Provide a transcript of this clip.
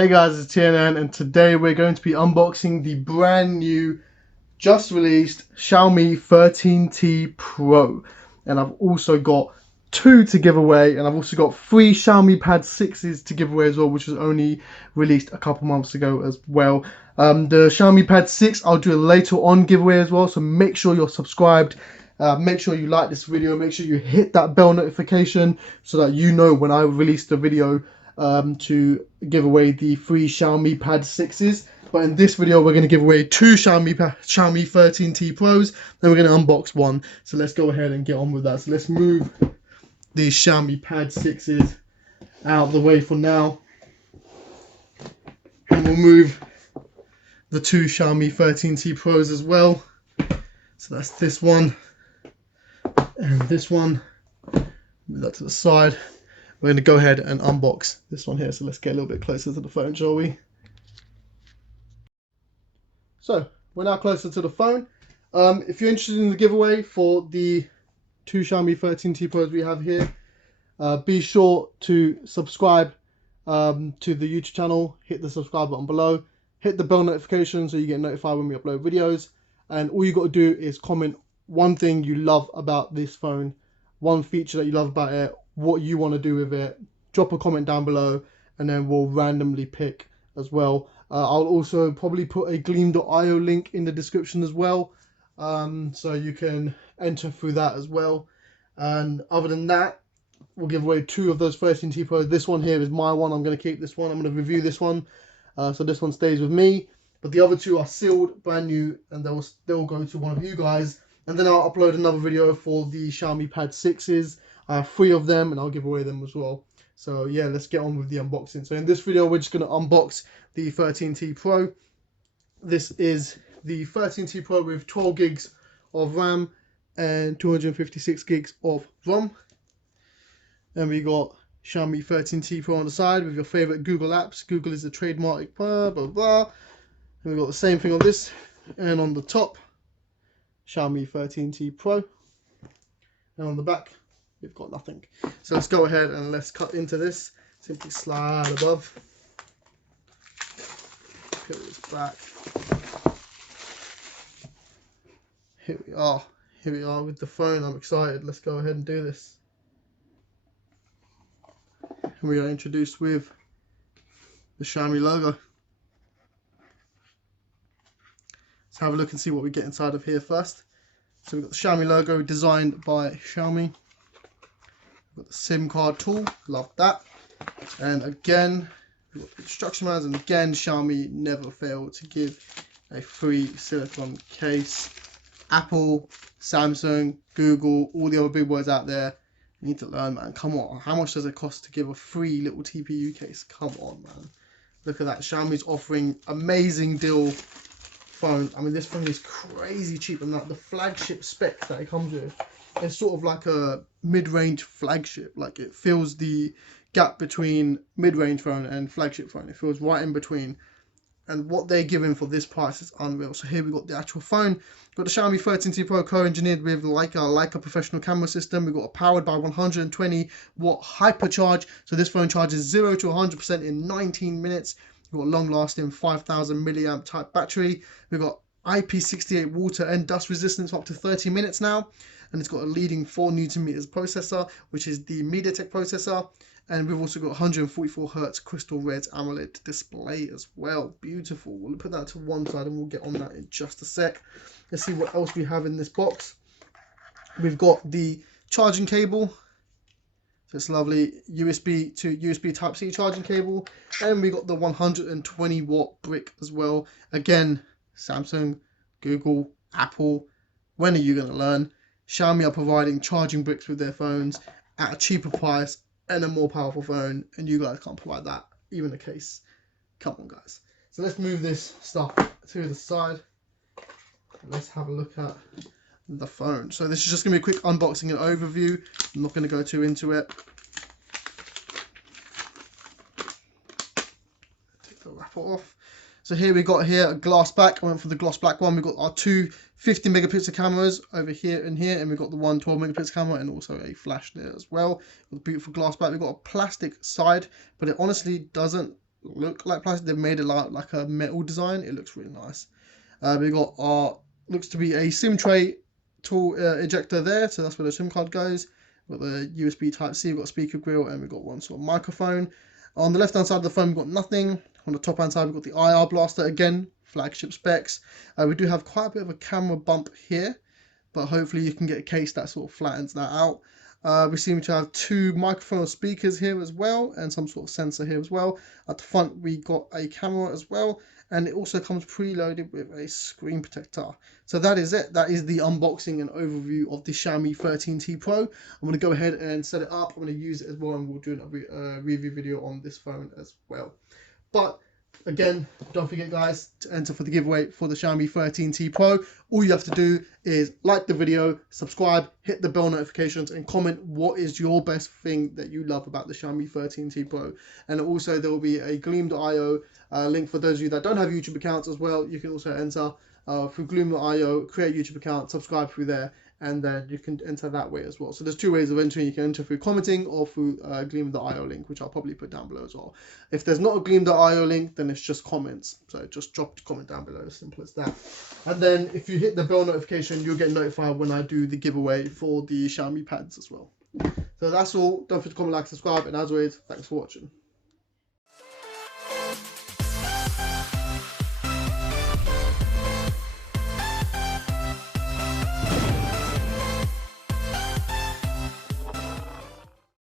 Hey guys, it's TNN and today we're going to be unboxing the brand new, just released Xiaomi 13T Pro. And I've also got two to give away, and I've also got three Xiaomi Pad 6s to give away as well, which was only released a couple months ago as well. The Xiaomi Pad 6 I'll do a later on giveaway as well, so make sure you're subscribed. Make sure you like this video, make sure you hit that bell notification so that you know when I release the video to give away the free Xiaomi Pad 6s. But in this video, we're going to give away two Xiaomi 13T Pros, then we're going to unbox one. So let's go ahead and get on with that. So let's move these Xiaomi Pad 6s out of the way for now. And we'll move the two Xiaomi 13T Pros as well. So that's this one and this one. Move that to the side. We're going to go ahead and unbox this one here. So let's get a little bit closer to the phone, shall we? So we're now closer to the phone. If you're interested in the giveaway for the two Xiaomi 13T Pros we have here, be sure to subscribe to the YouTube channel. Hit the subscribe button below. Hit the bell notification so you get notified when we upload videos. And all you got to do is comment one thing you love about this phone, one feature that you love about it, what you want to do with it. Drop a comment down below and then we'll randomly pick as well. I'll also probably put a gleam.io link in the description as well, so you can enter through that as well. And other than that, we'll give away two of those 13T Pros. This one here is my one. I'm going to keep this one. I'm going to review this one, so this one stays with me. But the other two are sealed, brand new, and they'll go to one of you guys. And then I'll upload another video for the Xiaomi Pad 6s. I have three of them, and I'll give away them as well. So yeah, let's get on with the unboxing. So in this video, we're just going to unbox the 13T Pro. This is the 13T Pro with 12 gigs of RAM and 256 gigs of ROM. And we got Xiaomi 13T Pro on the side with your favorite Google apps. Google is the trademark, blah, blah, blah. And we've got the same thing on this. And on the top, Xiaomi 13T Pro. And on the back, we've got nothing. So let's go ahead and let's cut into this. Simply slide above. Peel this back. Here we are. Here we are with the phone. I'm excited. Let's go ahead and do this. And we are introduced with the Xiaomi logo. Let's have a look and see what we get inside of here first. So we've got the Xiaomi logo designed by Xiaomi. We've got the SIM card tool, love that. And again, we've got the instruction manuals, and again, Xiaomi never failed to give a free silicone case. Apple, Samsung, Google, all the other big boys out there, you need to learn, man. Come on, how much does it cost to give a free little TPU case? Come on, man. Look at that, Xiaomi's offering amazing deal phone. I mean, this phone is crazy cheap, and like the flagship specs that it comes with, it's sort of like a mid-range flagship. Like, it fills the gap between mid-range phone and flagship phone. It feels right in between, and what they're giving for this price is unreal. So here we got the actual phone. We've got the Xiaomi 13T Pro co-engineered with like a professional camera system. We've got a powered by 120 watt hypercharge, so this phone charges 0 to 100% in 19 minutes. We've got a long-lasting 5,000 milliamp type battery. We've got IP68 water and dust resistance for up to 30 minutes now. And it's got a leading 4 Nm processor, which is the MediaTek processor. And we've also got 144Hz crystal red AMOLED display as well. Beautiful. We'll put that to one side and we'll get on that in just a sec. Let's see what else we have in this box. We've got the charging cable. So it's lovely USB to USB Type-C charging cable. And we got the 120 watt brick as well. Again, Samsung, Google, Apple. When are you going to learn? Xiaomi are providing charging bricks with their phones at a cheaper price and a more powerful phone, and you guys can't provide that, even a case. Come on, guys. So let's move this stuff to the side. Let's have a look at the phone. So this is just going to be a quick unboxing and overview. I'm not going to go too into it. Take the wrapper off. So here we got here a glass back. I went for the gloss black one. We've got our two 50 megapixel cameras over here and here, and we've got the one 12 megapixel camera and also a flash there as well. With a beautiful glass back. We've got a plastic side, but it honestly doesn't look like plastic. They've made it like a metal design. It looks really nice. We got our, looks to be a SIM tray tool ejector there, so that's where the SIM card goes. We've got the USB Type-C, we've got a speaker grill, and we've got one sort of microphone. On the left hand side of the phone, we've got nothing. On the top hand side, we've got the IR blaster again, flagship specs. We do have quite a bit of a camera bump here, but hopefully you can get a case that sort of flattens that out. We seem to have 2 microphone speakers here as well, and some sort of sensor here as well. At the front, we got a camera as well, and it also comes preloaded with a screen protector. So that is it. That is the unboxing and overview of the Xiaomi 13T Pro. I'm going to go ahead and set it up. I'm going to use it as well, and we'll do a review video on this phone as well. But again, don't forget guys, to enter for the giveaway for the Xiaomi 13T Pro. All you have to do is like the video, subscribe, hit the bell notifications, and comment what is your best thing that you love about the Xiaomi 13T Pro. And also there will be a Gleam.io link for those of you that don't have YouTube accounts as well. You can also enter through Gleam.io, create a YouTube account, subscribe through there, and then you can enter that way as well. So there's 2 ways of entering. You can enter through commenting or through Gleam.io link, which I'll probably put down below as well. If there's not a Gleam.io link, then it's just comments. So just drop a comment down below, as simple as that. And then if you hit the bell notification, you'll get notified when I do the giveaway for the Xiaomi pads as well. So that's all. Don't forget to comment, like, subscribe, and as always, thanks for watching.